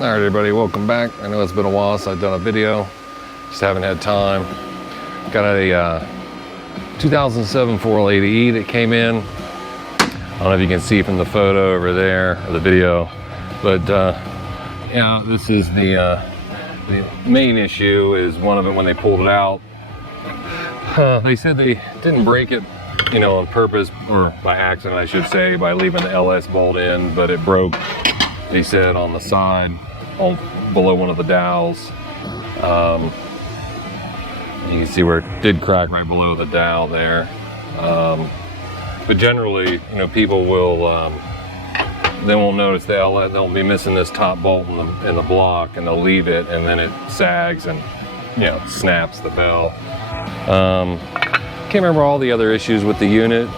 All right, everybody, welcome back. I know it's been a while since I've done a video. Just haven't had time. Got a 2007 480E that came in. I don't know if you can see from the photo over there or the video, but yeah, this is the main issue is one of them when they pulled it out. They said they didn't break it, you know, on purpose or by accident, I should say, by leaving the LS bolt in, but it broke, they said, on the side, below one of the dowels. You can see where it did crack right below the dowel there. But generally, you know, people will, they won't notice the LS, they'll be missing this top bolt in the block, and they'll leave it, and then it sags and, you know, snaps the bell. Can't remember all the other issues with the unit.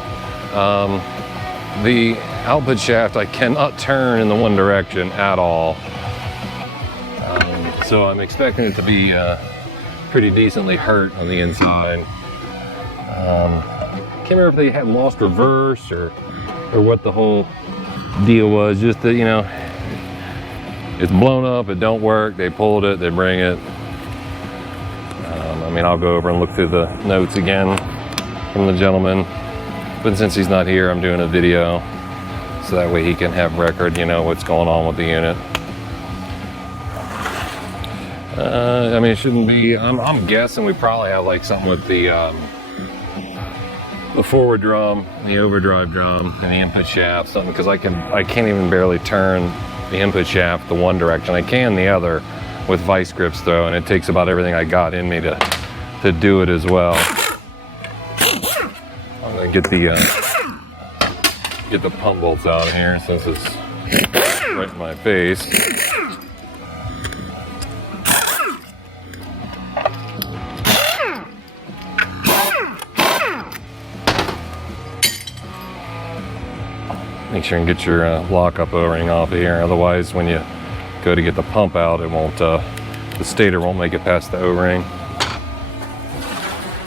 The output shaft I cannot turn in the one direction at all. So I'm expecting it to be pretty decently hurt on the inside. Can't remember if they had lost reverse or what the whole deal was. Just that, you know, it's blown up, it don't work, they pulled it, they bring it. I mean, I'll go over and look through the notes again from the gentleman, but since he's not here, I'm doing a video so that way he can have record, you know, what's going on with the unit. I mean, it shouldn't be, I'm guessing we probably have like something with the forward drum, the overdrive drum, and the input shaft, something, because I can't even barely turn the input shaft the one direction. I can the other with vice grips though, and it takes about everything I got in me to do it as well. I'm gonna get the pump bolts out of here since it's right in my face. Make sure and get your lockup O-ring off of here. Otherwise, when you go to get the pump out, it won't. The stator won't make it past the O-ring.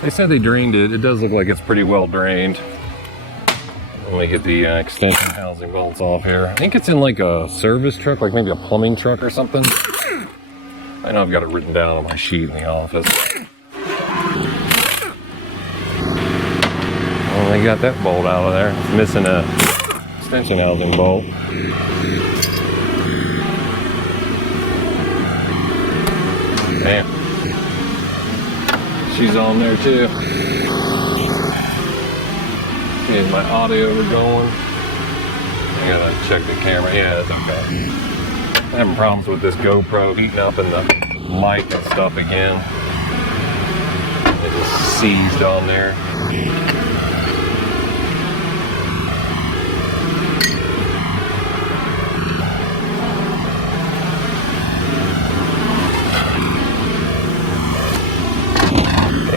They said they drained it. It does look like it's pretty well drained. Let me get the extension housing bolts off here. I think it's in like a service truck, like maybe a plumbing truck or something. I know I've got it written down on my sheet in the office. Well, they got that bolt out of there. It's missing a extension housing bolt. Damn. She's on there too. Is my audio going? I gotta check the camera. Yeah, it's okay. I'm having problems with this GoPro heating up in the mic and stuff again. It just seized on there.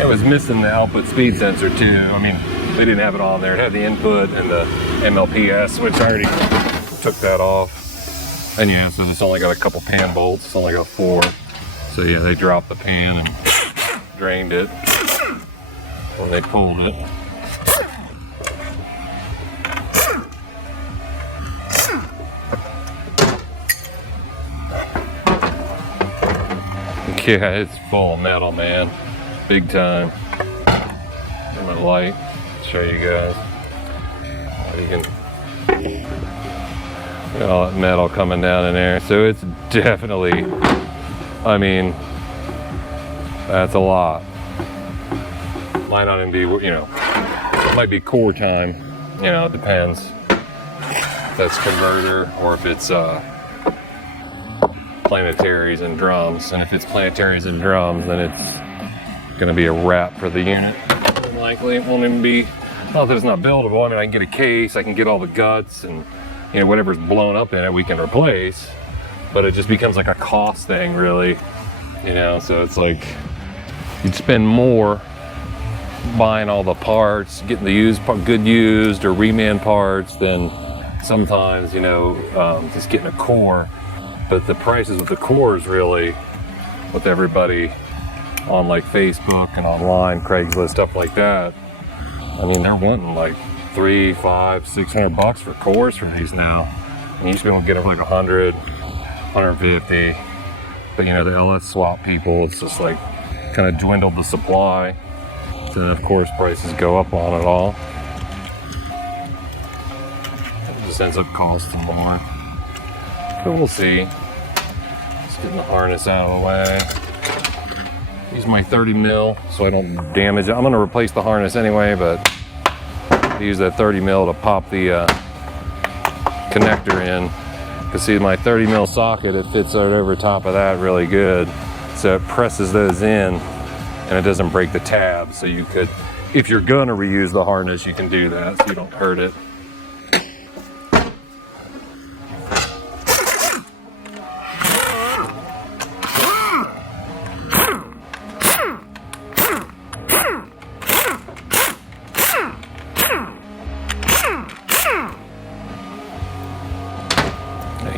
It was missing the output speed sensor too. I mean, they didn't have it on there. It had the input and the MLPS, which I already took that off. And yeah, so it's only got a couple pan bolts. It's only got 4. So yeah, they dropped the pan and drained it when they pulled it. Yeah, it's full of metal, man. Big time. Get my light, show you guys. You can got all that metal coming down in there. So it's definitely, I mean, that's a lot. Might not even be, you know, it might be core time. You know, it depends. If that's converter or if it's planetaries and drums. And if it's planetaries and drums, then it's going to be a wrap for the unit. Likely it won't even be, not that it's not buildable. I mean, I can get a case, I can get all the guts, and you know, whatever's blown up in it we can replace, but it just becomes like a cost thing, really, you know. So it's like you'd spend more buying all the parts, getting the used part, good used or reman parts, than sometimes, you know, just getting a core. But the prices of the cores, really, with everybody on like Facebook and online, Craigslist, stuff like that, I mean, they're wanting like $300, $500, $600 for cores for these now. And you used to be able to get them for like 100, 150. But you know, the LS swap people, it's just like kind of dwindled the supply. Then of course prices go up on it all. It just ends up costing more. But we'll see. Just getting the harness out of the way. Use my 30 mil so I don't damage it. I'm gonna replace the harness anyway, but use that 30 mil to pop the connector in. Because see, my 30 mil socket, it fits right over top of that really good. So it presses those in and it doesn't break the tab. So you could, if you're gonna reuse the harness, you can do that so you don't hurt it.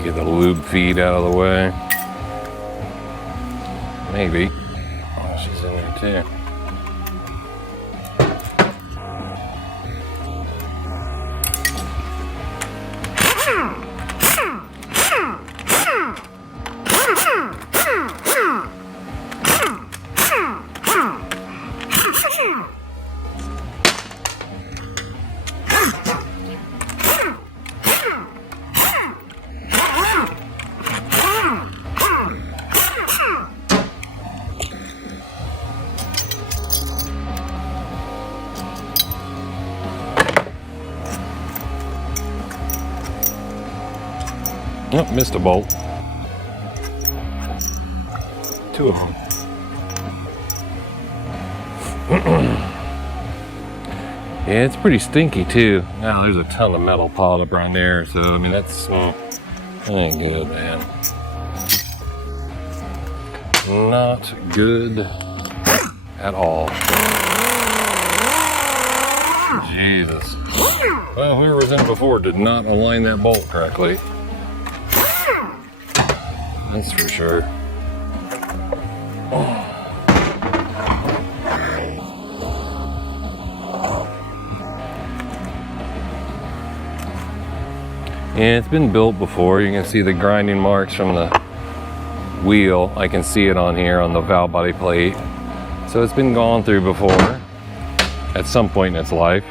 Get the lube feed out of the way. Maybe. Oh, she's in there too. Oh, missed a bolt. Two of them. Yeah, it's pretty stinky too. Now there's a ton of metal piled up around there, so I mean that ain't good, man. Not good at all. Jesus. Well, whoever was in before did not align that bolt correctly. That's for sure. Yeah, it's been built before. You can see the grinding marks from the wheel. I can see it on here on the valve body plate. So it's been gone through before at some point in its life.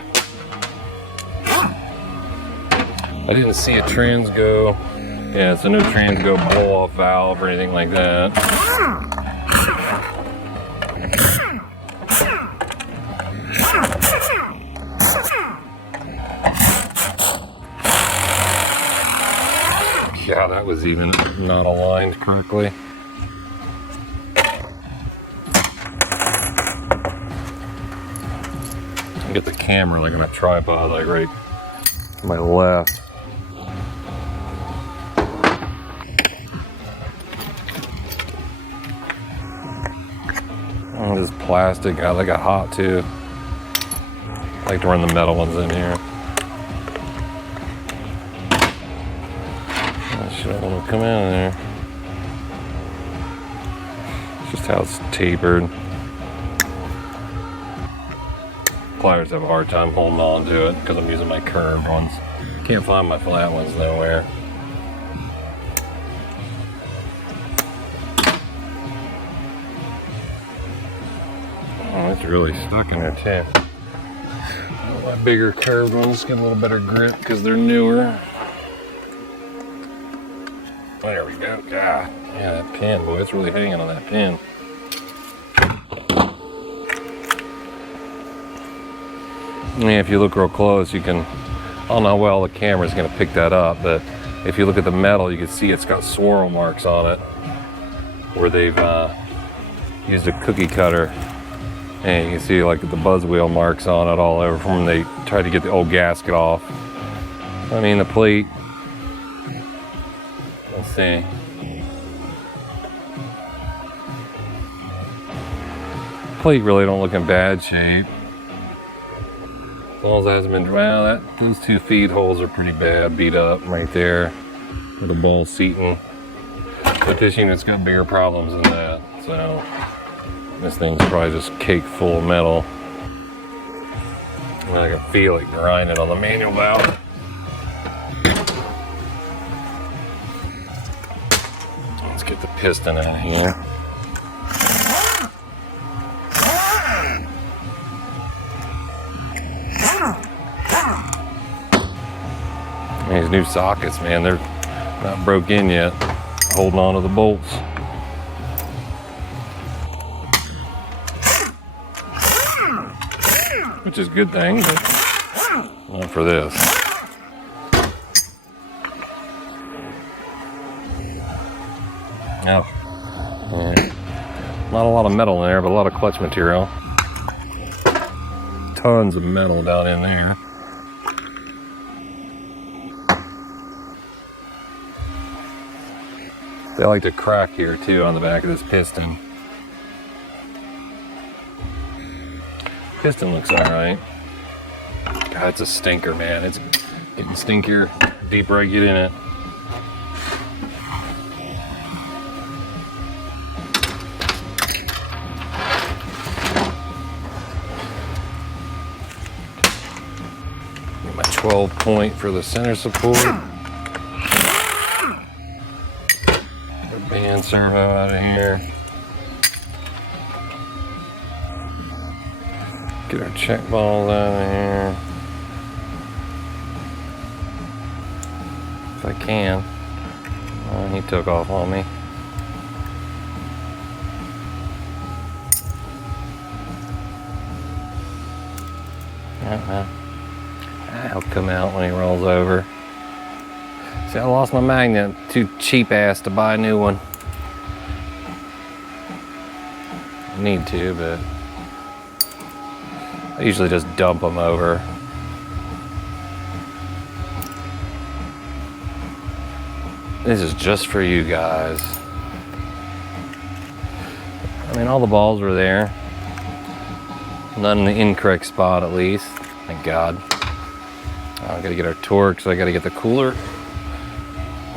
I didn't see a Transgo. Yeah, so no Transgo blow off valve or anything like that. Yeah, that was even not aligned correctly. Get the camera like on a tripod, like right to my left. Oh, this plastic, God, they got hot too. I like to run the metal ones in here. I shouldn't want to come out of there. It's just how it's tapered. Pliers have a hard time holding on to it because I'm using my curved ones. Can't find my flat ones nowhere. Oh, it's really stuck in there too. My bigger curved ones get a little better grip because they're newer. There we go. God, yeah, that pin, boy, it's really hanging on that pin. Yeah, if you look real close, you can, I don't know how well the camera's gonna pick that up, but if you look at the metal, you can see it's got swirl marks on it where they've used a cookie cutter. And you can see like the buzz wheel marks on it all over from when they tried to get the old gasket off. I mean, the plate, let's see. Plate really don't look in bad shape. As long as it hasn't been, well, those two feed holes are pretty bad, beat up right there with the ball seating. But this unit's got bigger problems than that, so this thing's probably just cake full of metal. And I can feel it grinding on the manual valve. piston in here. These new sockets, man, they're not broke in yet. Holding on to the bolts. Which is a good thing, but not for this. Oh. Yeah. Not a lot of metal in there, but a lot of clutch material. Tons of metal down in there. They like to crack here too on the back of this piston. Piston looks alright. God, it's a stinker, man. It's getting stinkier the deeper I get in it. Get my 12 point for the center support. The band servo out of here. Get our check balls out of here. If I can. He took off on me. He'll come out when he rolls over. See, I lost my magnet. Too cheap ass to buy a new one. I need to, but I usually just dump them over. This is just for you guys. I mean, all the balls were there. None in the incorrect spot, at least. Thank God. I gotta get our torque, so I gotta get the cooler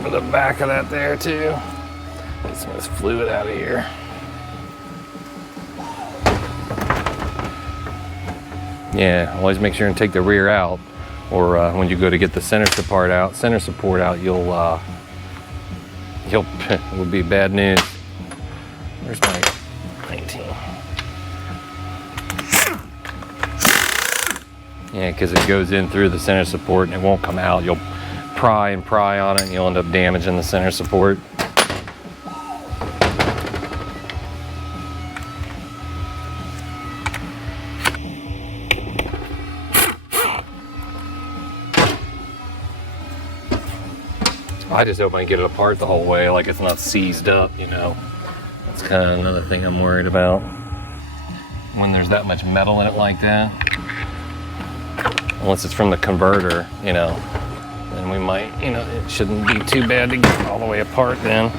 for the back of that there, too. Get some of this fluid out of here. Yeah, always make sure and take the rear out, or when you go to get the center support out, you'll it will be bad news. Where's my 19? Yeah, because it goes in through the center support and it won't come out. You'll pry on it and you'll end up damaging the center support. I just hope I can get it apart the whole way, like it's not seized up, you know. That's kind of another thing I'm worried about. When there's that much metal in it like that, unless it's from the converter, you know, then we might, you know, it shouldn't be too bad to get it all the way apart then.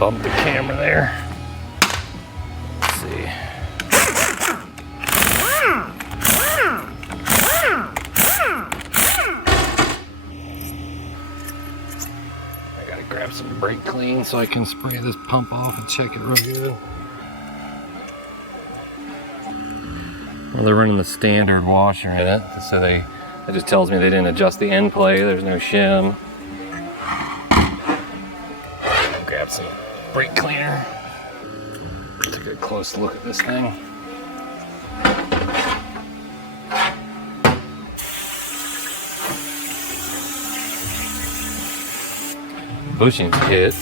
Bump the camera there. Let's see. Grab some brake clean so I can spray this pump off and check it real good. Well, they're running the standard washer in it, so it just tells me they didn't adjust the end plate. There's no shim. Grab some brake cleaner. Take a close look at this thing. Bushing's hit,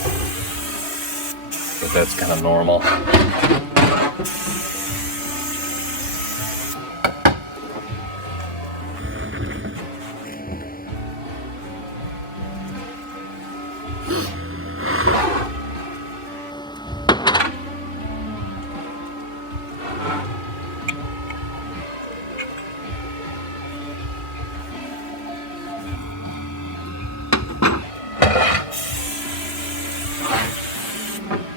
but that's kind of normal.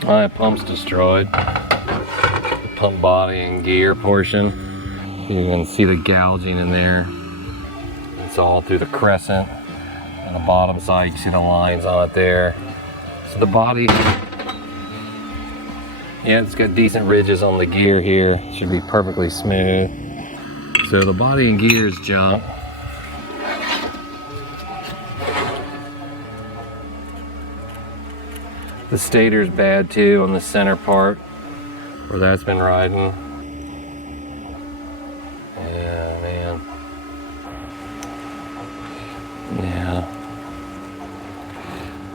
Well, that pump's destroyed. The pump body and gear portion. You can see the gouging in there. It's all through the crescent. On the bottom side, you can see the lines on it there. So the body, yeah, it's got decent ridges on the gear here. It should be perfectly smooth. So the body and gear is junk. The stator's bad too on the center part where that's been riding. Yeah, man. Yeah.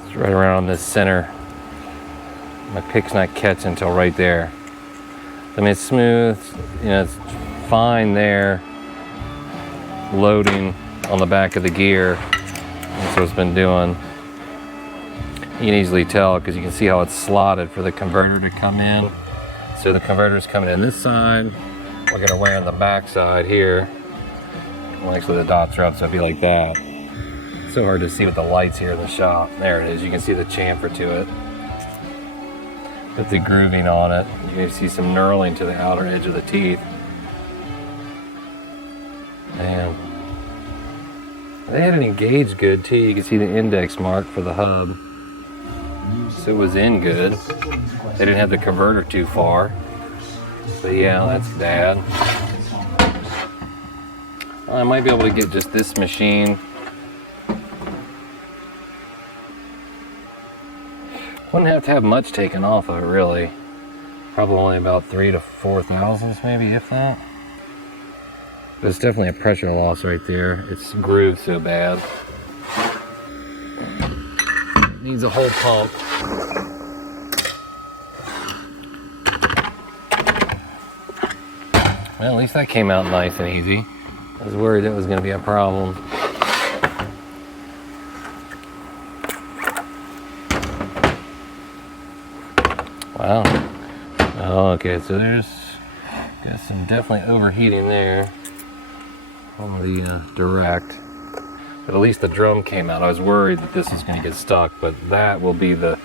It's right around this center. My pick's not catching until right there. I mean, it's smooth, you know, it's fine there. Loading on the back of the gear. That's what it's been doing. You can easily tell because you can see how it's slotted for the converter to come in. So the converter's coming in this side. We're gonna wear on the back side here. Well, actually the dots are up, so it'd be like that. It's so hard to see with the lights here in the shop. There it is, you can see the chamfer to it. Put the grooving on it. You can see some knurling to the outer edge of the teeth. Man. They had it engaged good too. You can see the index mark for the hub. So it was in good. They didn't have the converter too far. But yeah, that's bad. Well, I might be able to get just this machine. Wouldn't have to have much taken off of it, really. Probably only about 3 to 4 thousandths, maybe, if that. But it's definitely a pressure loss right there. It's grooved so bad. It needs a whole pump. Well, at least that came out nice and easy. I was worried it was going to be a problem. Wow. Oh, okay, so there's got some definitely overheating there on the direct. But at least the drum came out. I was worried that this was going to get stuck, but that will be the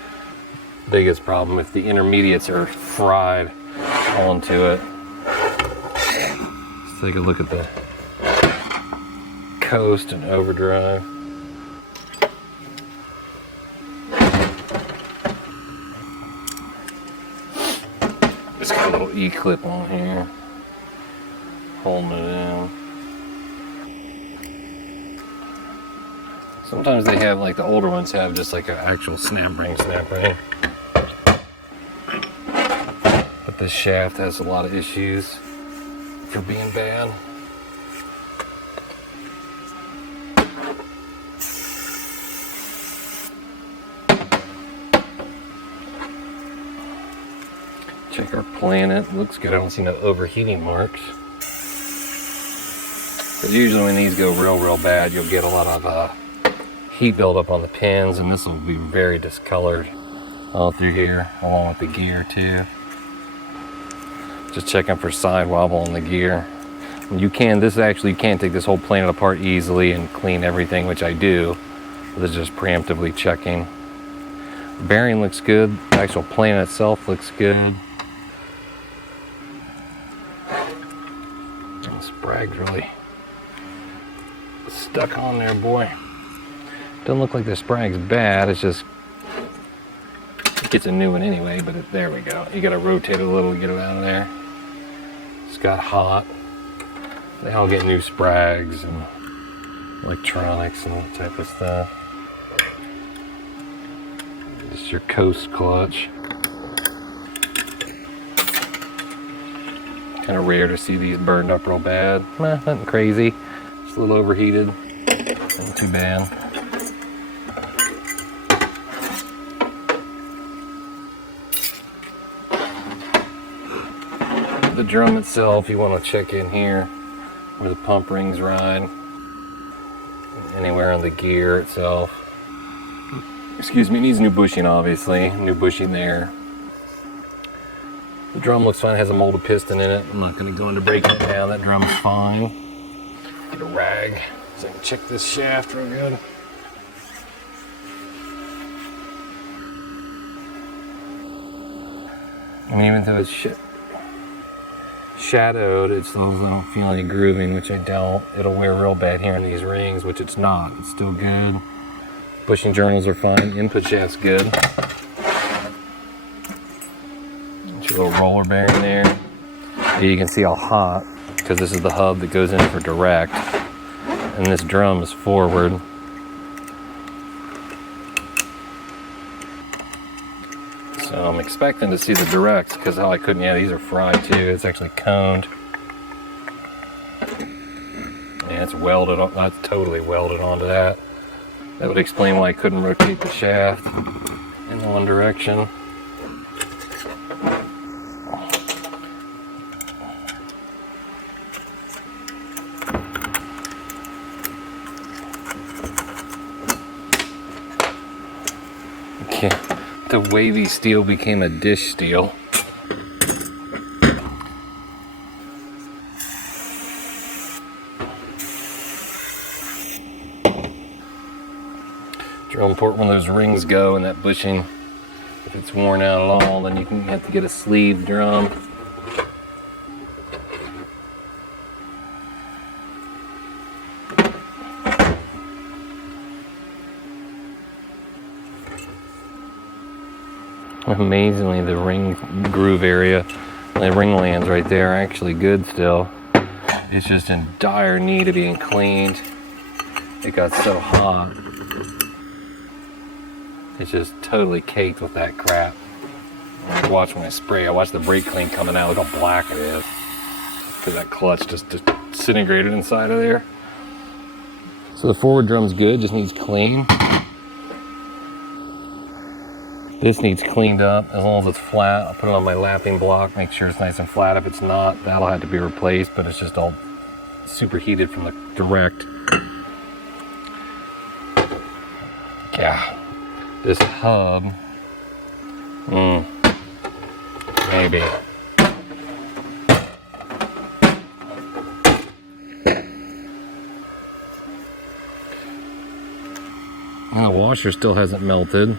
biggest problem if the intermediates are fried onto it. Let's take a look at the coast and overdrive. It's got a little E-clip on here, holding it in. Sometimes they have, like the older ones have just like an actual snap ring. But this shaft has a lot of issues for being bad. Check our planet. Looks good. I don't see no overheating marks. Because usually when these go real bad, you'll get a lot of heat buildup on the pins, and this will be very discolored all through here, along with the gear too. Just checking for side wobble on the gear. You can take this whole planet apart easily and clean everything, which I do. This is just preemptively checking. The bearing looks good. The actual planet itself looks good. And the sprag's really stuck on there, boy. Doesn't look like the sprag's bad. It's just, it gets a new one anyway, but there we go. You gotta rotate it a little to get it out of there. It's got hot. They all get new sprags and electronics and that type of stuff. This is your coast clutch. Kind of rare to see these burned up real bad. Nothing crazy. Just a little overheated. Not too bad. The drum itself, you want to check in here where the pump rings ride. Anywhere on the gear itself. Excuse me, needs new bushing, obviously. New bushing there. The drum looks fine, it has a molded piston in it. I'm not going to go into breaking it down, that drum's fine. Get a rag so I can check this shaft real good. I mean, even though it's shadowed, it still don't feel any grooving, which I don't. It'll wear real bad here in these rings, which it's not. It's still good. Bushing journals are fine. Input shaft's good. Get your little roller bearing there. Here you can see how hot, because this is the hub that goes in for direct, and this drum is forward. So I'm expecting to see the directs because how I couldn't, yeah, these are fried too. It's actually coned. Yeah, it's welded, not totally welded onto that. That would explain why I couldn't rotate the shaft in one direction. Okay, the wavy steel became a dish steel. Real important when those rings go and that bushing, if it's worn out at all, then you can have to get a sleeve drum. Amazingly, the ring groove area, the ring lands right there, are actually good still. It's just in dire need of being cleaned. It got so hot. It's just totally caked with that crap. Watch when I spray, I watch the brake clean coming out, look how black it is. Because that clutch just disintegrated inside of there. So the forward drum's good, just needs clean. This needs cleaned up, as long as it's flat. I'll put it on my lapping block, make sure it's nice and flat. If it's not, that'll have to be replaced, but it's just all superheated from the direct. Yeah. This hub, maybe. The washer still hasn't melted.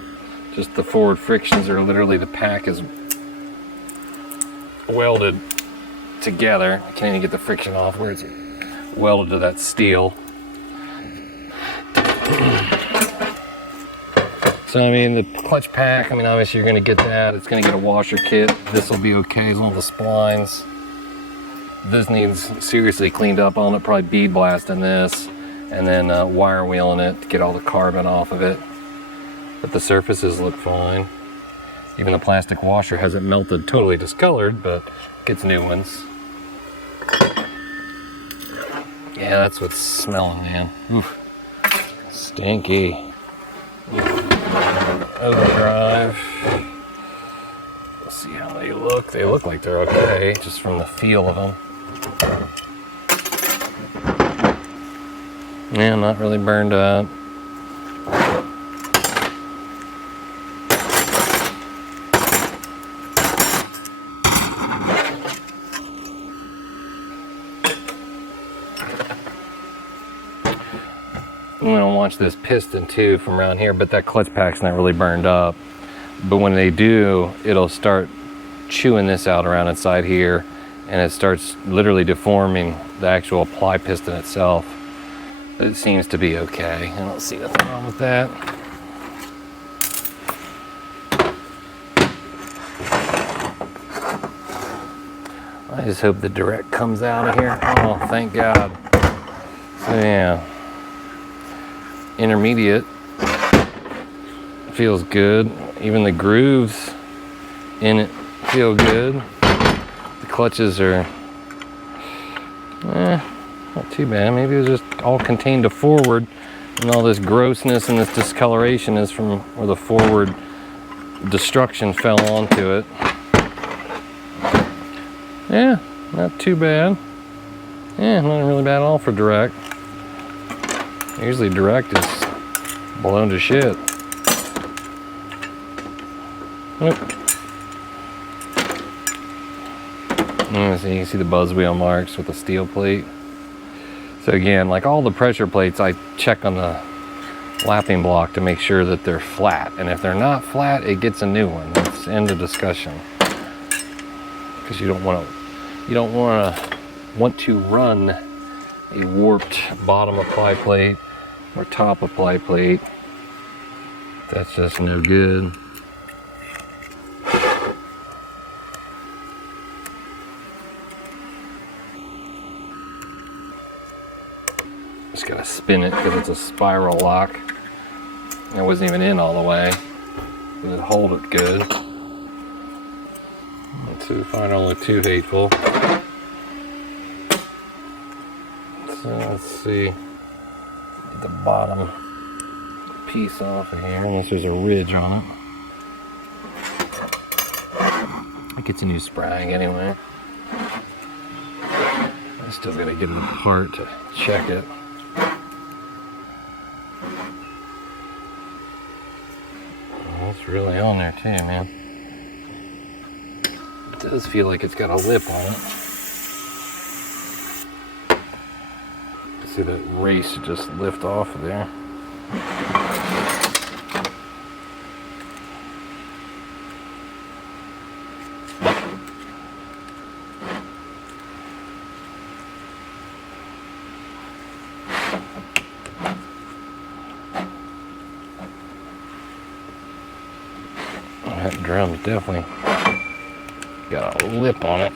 Just the forward frictions are literally, the pack is welded together. I can't even get the friction off where it's welded to that steel. So I mean, the clutch pack, I mean, obviously you're gonna get that. It's gonna get a washer kit. This will be okay as long as the splines. This needs seriously cleaned up on it, probably bead blasting this, and then wire wheeling it to get all the carbon off of it. But the surfaces look fine. Even the plastic washer hasn't melted, totally discolored, but gets new ones. Yeah, that's what's smelling, man. Oof. Stinky. Overdrive. Let's see how they look. They look like they're okay, just from the feel of them. Yeah, not really burned up. I'm gonna watch this piston too from around here, but that clutch pack's not really burned up. But when they do, it'll start chewing this out around inside here, and it starts literally deforming the actual ply piston itself. But it seems to be okay. I don't see nothing wrong with that. I just hope the direct comes out of here. Oh, thank God. So yeah. Intermediate feels good. Even the grooves in it feel good. The clutches are not too bad. Maybe it was just all contained to forward, and all this grossness and this discoloration is from where the forward destruction fell onto it. Yeah, not too bad. Yeah, not really bad at all for direct. Usually direct is blown to shit. So you can see the buzz wheel marks with the steel plate. So again, like all the pressure plates, I check on the lapping block to make sure that they're flat. And if they're not flat, it gets a new one. That's the end of discussion. Because you don't want to run a warped bottom apply plate or top apply plate. That's just no good. Just gotta spin it because it's a spiral lock. It wasn't even in all the way. It would hold it good. So I don't look too hateful. So let's see. Get the bottom piece off of here, unless there's a ridge on it. It gets a new sprang anyway. I still gotta get it apart to check it. Well, it's really on there too, man. It does feel like it's got a lip on it. See that race just lift off of there. That drum's definitely got a lip on it.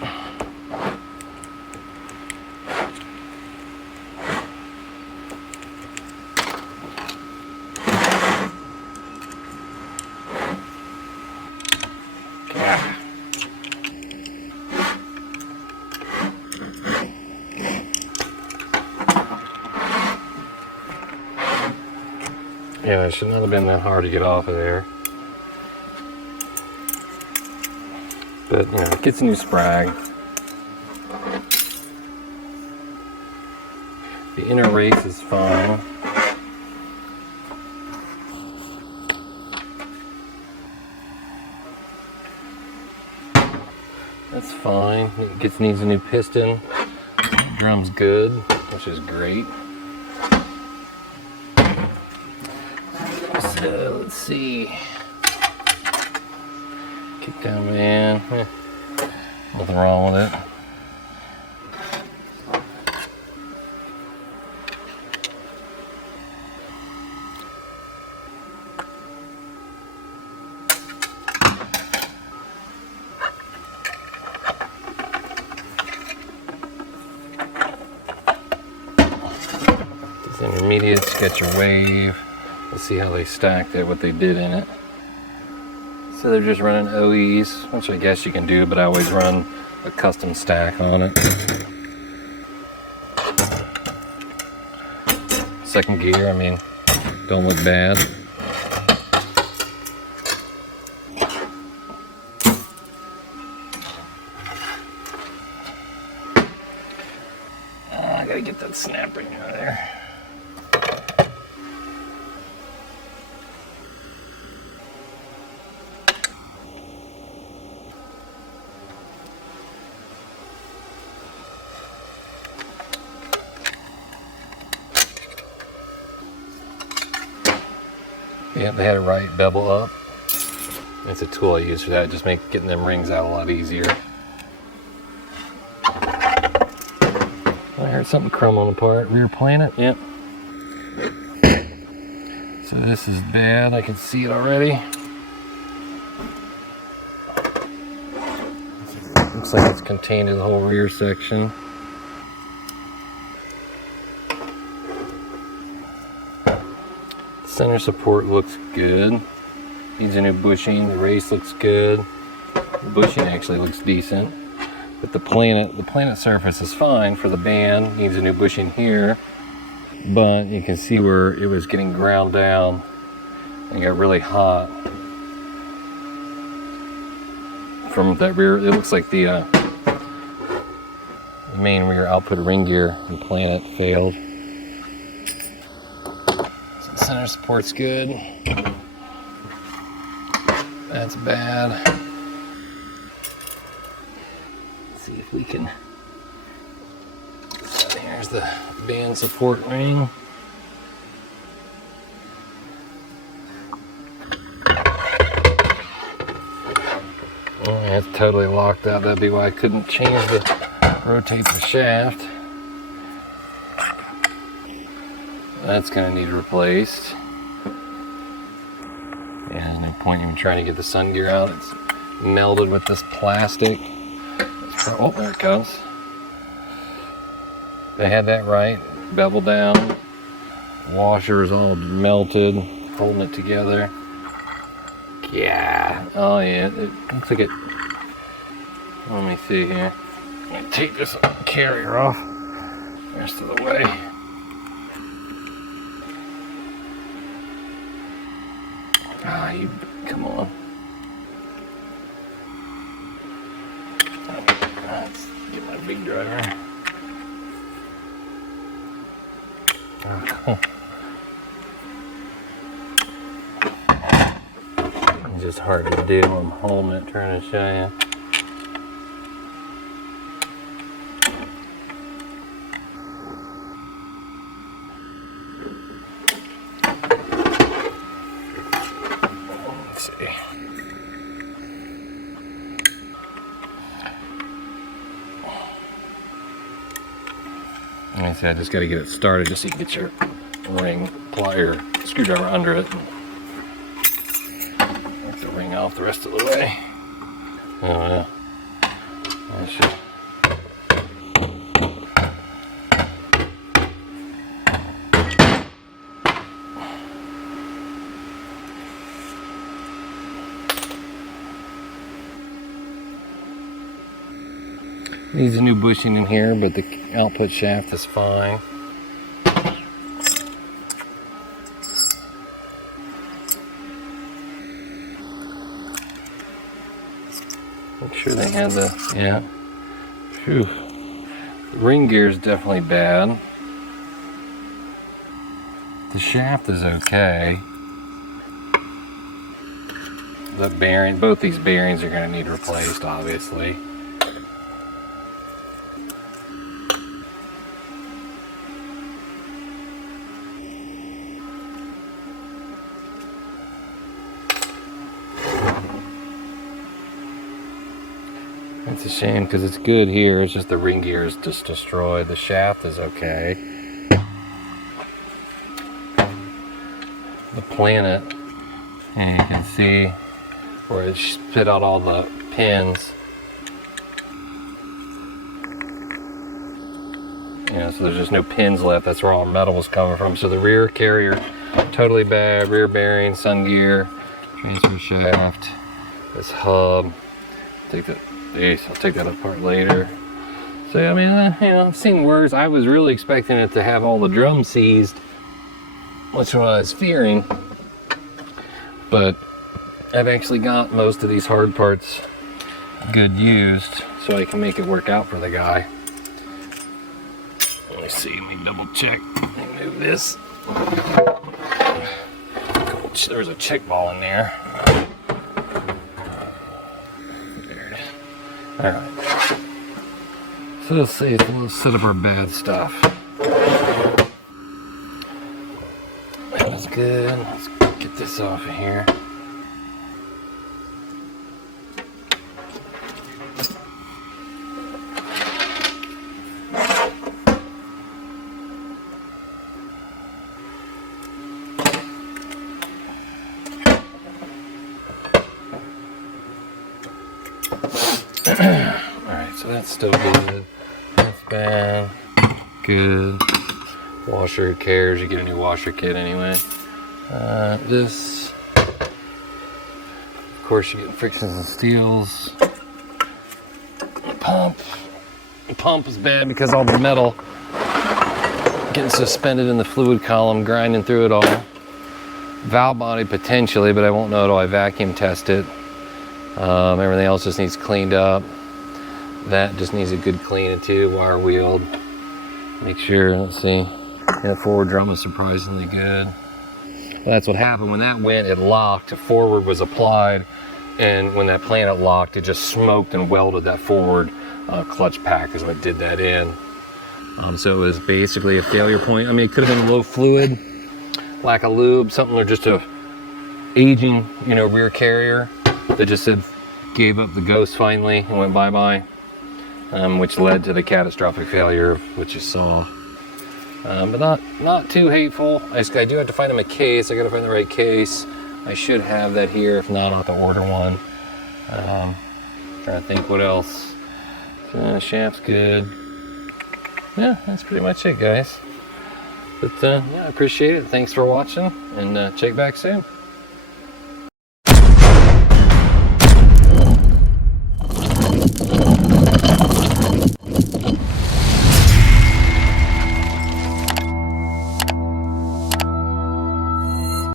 Yeah, it should not have been that hard to get off of there. But, you know, it gets a new sprag. The inner race is fine. That's fine. It needs a new piston. The drum's good, which is great. So, let's see. Kick down, man. Nothing wrong with it. These intermediates, get your wave. Let's see how they stacked it, what they did in it. So they're just running OEs, which I guess you can do, but I always run a custom stack on it. Second gear, I mean, don't look bad. I gotta get that snap ring out of there. Yeah, they had it right, bevel up. It's a tool I use for that, just make getting them rings out a lot easier. I heard something crumbling apart. Rear planet, yep. So this is bad, I can see it already. Looks like it's contained in the whole rear section. Center support looks good. Needs a new bushing. The race looks good. The bushing actually looks decent. But the planet surface is fine for the band. Needs a new bushing here. But you can see where it was getting ground down and got really hot. From that rear, it looks like the main rear output ring gear and planet failed. Center support's good. That's bad. Let's see if we can. Here's the band support ring. Oh, it's totally locked out. That'd be why I couldn't rotate the shaft. That's going to need replaced. Yeah, there's no point even trying to get the sun gear out. It's melded with this plastic. Oh, there it comes. They had that right. Bevel down. Washer is all melted. Holding it together. Yeah. Oh yeah. It looks like it Let me see here. I'm gonna take this carrier off the rest of the way. Ah, you, come on. Let's get my big driver. Oh, cool. It's just hard to do. I'm holding it, trying to show you. Let's see. Like I said, I just got to get it started just so you can get your ring plier screwdriver under it. Take the ring off the rest of the way. Oh yeah. That should. Needs a new bushing in here, but the output shaft is fine. Make sure they have the, yeah. Phew. The ring gear is definitely bad. The shaft is okay. The bearing, both these bearings are going to need replaced, obviously. It's a shame because it's good here. It's just the ring gear is just destroyed. The shaft is okay. The planet, and you can see where it spit out all the pins. Yeah, so there's just no pins left. That's where all the metal was coming from. So the rear carrier, totally bad. Rear bearing, sun gear, transfer shaft, this hub. Take that. I'll take that apart later. So I mean, you know, I've seen worse. I was really expecting it to have all the drums seized, which is what I was fearing. But I've actually got most of these hard parts good used, so I can make it work out for the guy. Let me see. Let me double check. Let me move this. There's a check ball in there. Alright, so let's see, let's set up our bad stuff. That's good. Let's get this off of here. Alright, so that's still good. That's bad. Good. Washer, who cares? You get a new washer kit anyway. This, of course, you get frictions and steels. Pump. The pump is bad because all the metal getting suspended in the fluid column, grinding through it all. Valve body potentially, but I won't know till I vacuum test it. Everything else just needs cleaned up. That just needs a good cleaning too. Wire wheeled. Make sure, let's see. That forward drum was surprisingly good. Well, that's what happened. When that went, it locked. Forward was applied, and when that planet locked, it just smoked and welded that forward clutch pack is what did that in. So it was basically a failure point. I mean, it could have been low fluid, lack of lube, something, or just a aging, you know, rear carrier that just said gave up the ghost finally and went bye-bye, which led to the catastrophic failure, which you saw. But not too hateful. I do have to find him a case. I got to find the right case. I should have that here. If not, I'll have to order one. Trying to think what else. Shaft's good. Yeah, that's pretty much it, guys. But yeah, I appreciate it. Thanks for watching, and check back soon.